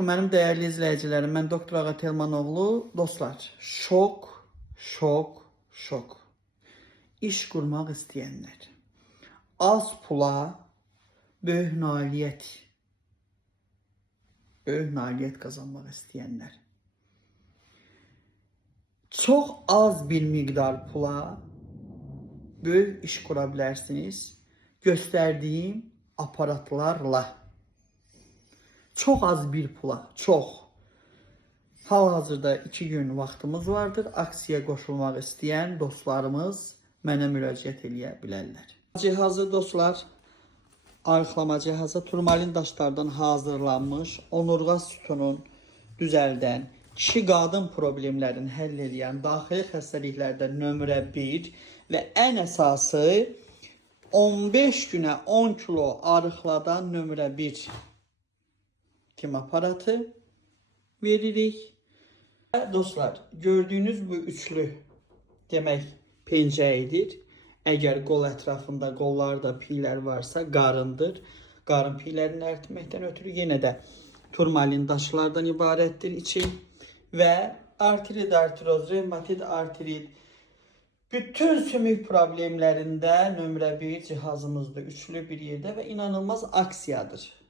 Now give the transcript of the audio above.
Mənim dəyərli izləyicilərim, mən Doktor Ağa Telmanoğlu. Dostlar, şok. İş qurmaq istəyənlər, az pula böyük nailiyyət qazanmaq istəyənlər, çox az bir miqdar pula böyük iş qura bilərsiniz göstərdiyim aparatlarla. Çok az bir pula, çok. Hal-hazırda 2 gün vaxtımız vardır. Aksiyaya qoşulmaq istəyən dostlarımız mənə müraciət eləyə bilərlər. Cihazı dostlar, arıqlama cihazı turmalin daşlardan hazırlanmış, onurğa sütunun düzəldən, kişi qadın problemlərini həll edən, daxili xəstəliklərdə nömrə 1 və ən əsası 15 günə 10 kilo arıqladan nömrə 1 kim aparatı veririk. Dostlar, gördüğünüz bu üçlü demək pencəyidir. Əgər qol ətrafında, qollarda piylər varsa qarındır. Qarın piylərini əritməkdən ötürü yenə də turmalin daşlardan ibarətdir içi və artrit, artroz, revmatid, artrit, bütün sümük problemlərində nömrə 1 cihazımızda üçlü bir yerdə və inanılmaz aksiyadır.